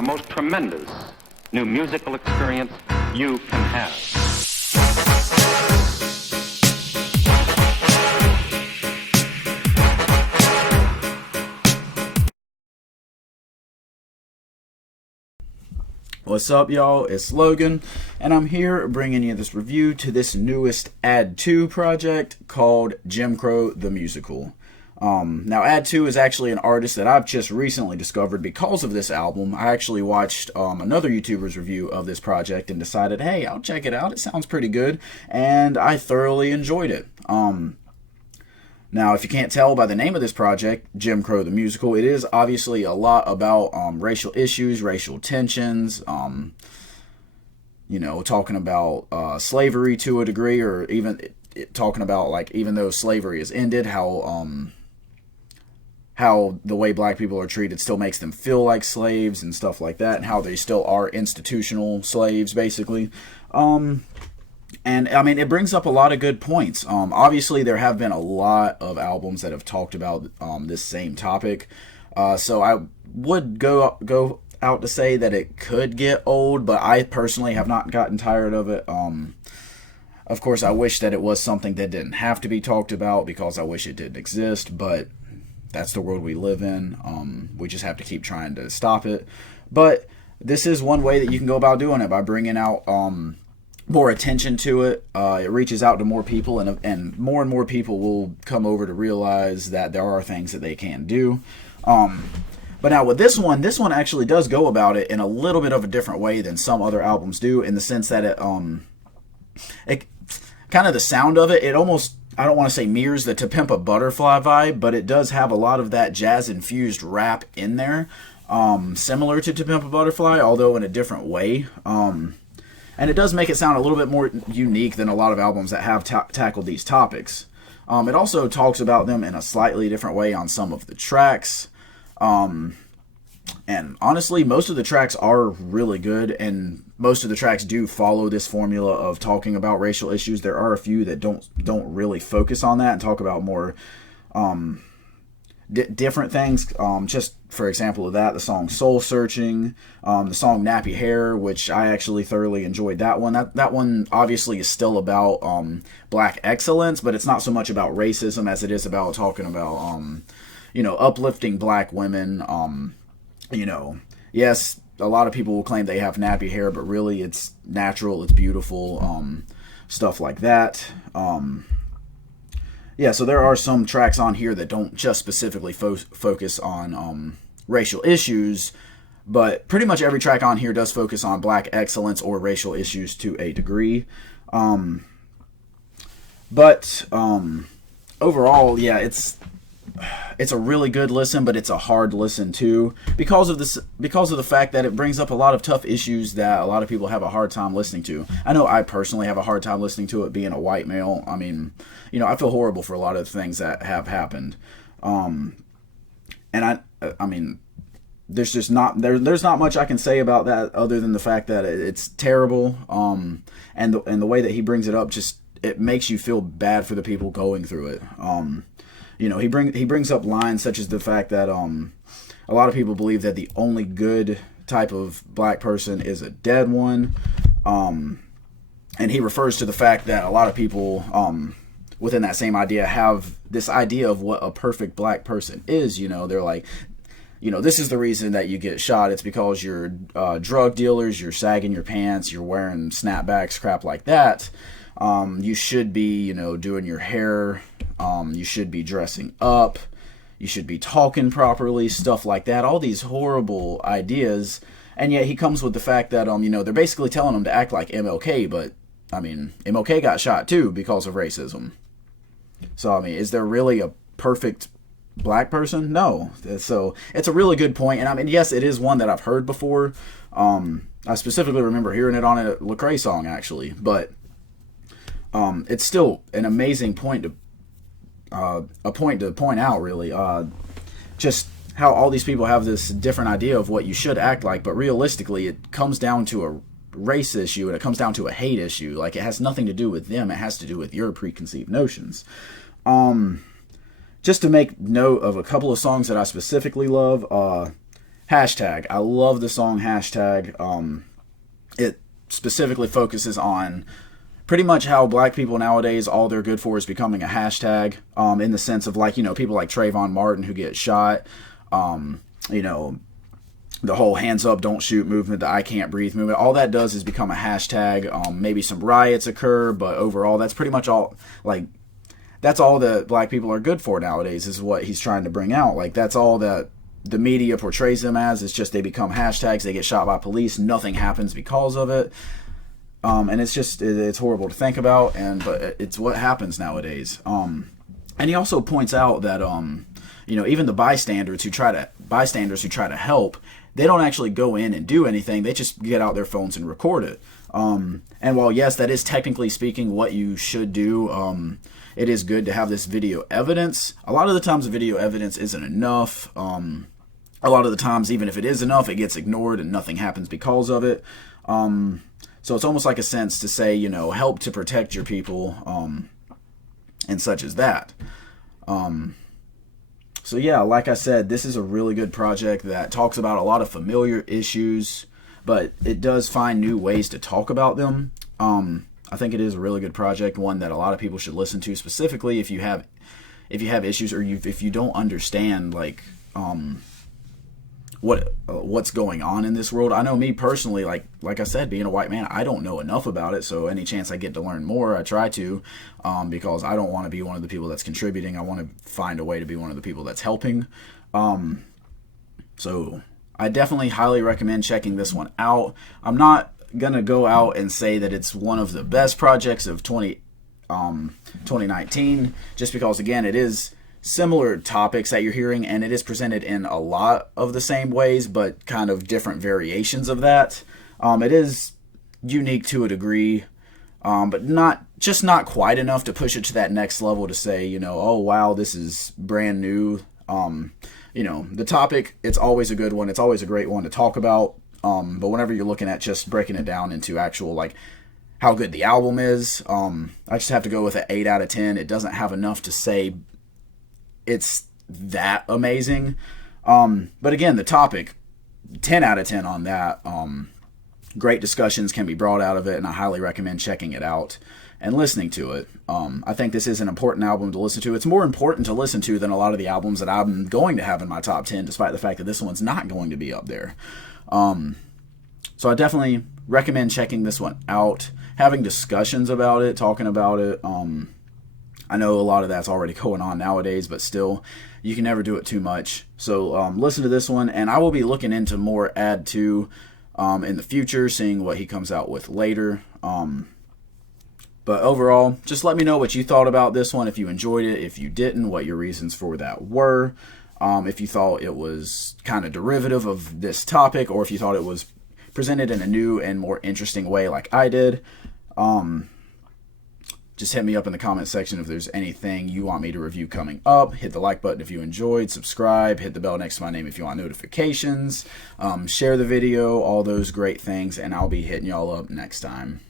the most tremendous new musical experience you can have. What's up, y'all? It's Logan, and I'm here bringing you this review to this newest Add-2 project called Jim Crow the Musical. Now, Add-2 is actually an artist that I've just recently discovered because of this album. I actually watched another YouTuber's review of this project and decided, hey, I'll check it out. It sounds pretty good, and I thoroughly enjoyed it. Now, if you can't tell by the name of this project, Jim Crow the Musical, it is obviously a lot about racial issues, racial tensions, talking about slavery to a degree, or even talking about, like, even though slavery has ended, how the way black people are treated still makes them feel like slaves and stuff like that, and how they still are institutional slaves, basically. And, I mean, it brings up a lot of good points. Obviously, there have been a lot of albums that have talked about this same topic. So I would go out to say that it could get old, but I personally have not gotten tired of it. Of course, I wish that it was something that didn't have to be talked about, because I wish it didn't exist, but that's the world we live in. We just have to keep trying to stop it. But this is one way that you can go about doing it, by bringing out more attention to it. It reaches out to more people, and more people will come over to realize that there are things that they can do. But now with this one actually does go about it in a little bit of a different way than some other albums do, in the sense that it kind of the sound of it almost, I don't want to say mirrors the To Pimp a Butterfly vibe, but it does have a lot of that jazz-infused rap in there, similar to Pimp a Butterfly, although in a different way. And it does make it sound a little bit more unique than a lot of albums that have tackled these topics. It also talks about them in a slightly different way on some of the tracks. And honestly, most of the tracks are really good, and most of the tracks do follow this formula of talking about racial issues. There are a few that don't really focus on that and talk about more different things. Just for example of that, the song Soul Searching, the song Nappy Hair, which I actually thoroughly enjoyed that one. That one obviously is still about black excellence, but it's not so much about racism as it is about talking about uplifting black women. Yes, a lot of people will claim they have nappy hair, but really it's natural, it's beautiful, stuff like that. Yeah, so there are some tracks on here that don't just specifically focus on racial issues, but pretty much every track on here does focus on black excellence or racial issues to a degree. But overall, yeah, it's a really good listen, but it's a hard listen too, because of the fact that it brings up a lot of tough issues that a lot of people have a hard time listening to. I know I personally have a hard time listening to it, being a white male. I mean, I feel horrible for a lot of the things that have happened. And I mean, there's not much I can say about that other than the fact that it's terrible. And the way that he brings it up, just, it makes you feel bad for the people going through it. He brings up lines such as the fact that a lot of people believe that the only good type of black person is a dead one. And he refers to the fact that a lot of people within that same idea have this idea of what a perfect black person is. They're like, this is the reason that you get shot. It's because you're drug dealers, you're sagging your pants, you're wearing snapbacks, crap like that. You should be, doing your hair. You should be dressing up. You should be talking properly, stuff like that. All these horrible ideas. And yet he comes with the fact that, they're basically telling him to act like MLK, but, I mean, MLK got shot too because of racism. So, I mean, is there really a perfect black person? No. So, it's a really good point. And, I mean, yes, it is one that I've heard before. I specifically remember hearing it on a Lecrae song, actually. But it's still an amazing point to point out, really. Just how all these people have this different idea of what you should act like, but realistically, it comes down to a race issue, and it comes down to a hate issue. Like, it has nothing to do with them. It has to do with your preconceived notions. Just to make note of a couple of songs that I specifically love, Hashtag. I love the song Hashtag. It specifically focuses on pretty much how black people nowadays, all they're good for is becoming a hashtag, in the sense of, like, you know, people like Trayvon Martin who get shot, you know, the whole hands up, don't shoot movement, the I can't breathe movement, all that does is become a hashtag. Maybe some riots occur, but overall, that's pretty much all, like, that's all that black people are good for nowadays, is what he's trying to bring out. Like, that's all that the media portrays them as. It's just they become hashtags, they get shot by police, nothing happens because of it. And it's just, it's horrible to think about, but it's what happens nowadays. And he also points out that, you know, even the bystanders who try to help, they don't actually go in and do anything. They just get out their phones and record it. And while, yes, that is technically speaking what you should do, it is good to have this video evidence. A lot of the times video evidence isn't enough. A lot of the times, even if it is enough, it gets ignored and nothing happens because of it. So it's almost like a sense to say, you know, help to protect your people, and such as that. So yeah, like I said, this is a really good project that talks about a lot of familiar issues, but it does find new ways to talk about them. I think it is a really good project, one that a lot of people should listen to, specifically if you have issues, or if you don't understand, like, what's going on in this world. I know me personally, like I said, being a white man, I don't know enough about it, so any chance I get to learn more, I try to, because I don't want to be one of the people that's contributing. I want to find a way to be one of the people that's helping. So I definitely highly recommend checking this one out. I'm not gonna go out and say that it's one of the best projects of 2019, just because, again, it is similar topics that you're hearing, and it is presented in a lot of the same ways, but kind of different variations of that. It is unique to a degree, but not quite enough to push it to that next level to say, you know, oh wow, this is brand new. You know, the topic, it's always a good one. It's always a great one to talk about. But whenever you're looking at just breaking it down into actual, like, how good the album is, I just have to go with an 8 out of 10. It doesn't have enough to say it's that amazing. But again, the topic, 10 out of 10 on that. Great discussions can be brought out of it, and I highly recommend checking it out and listening to it. I think this is an important album to listen to. It's more important to listen to than a lot of the albums that I'm going to have in my top 10, despite the fact that this one's not going to be up there. So I definitely recommend checking this one out, having discussions about it, talking about it. I know a lot of that's already going on nowadays, but still, you can never do it too much. So listen to this one, and I will be looking into more Add-2 in the future, seeing what he comes out with later. But overall, just let me know what you thought about this one, if you enjoyed it, if you didn't, what your reasons for that were. If you thought it was kind of derivative of this topic, or if you thought it was presented in a new and more interesting way like I did. Just hit me up in the comment section if there's anything you want me to review coming up. Hit the like button if you enjoyed, subscribe, hit the bell next to my name if you want notifications, share the video, all those great things, and I'll be hitting y'all up next time.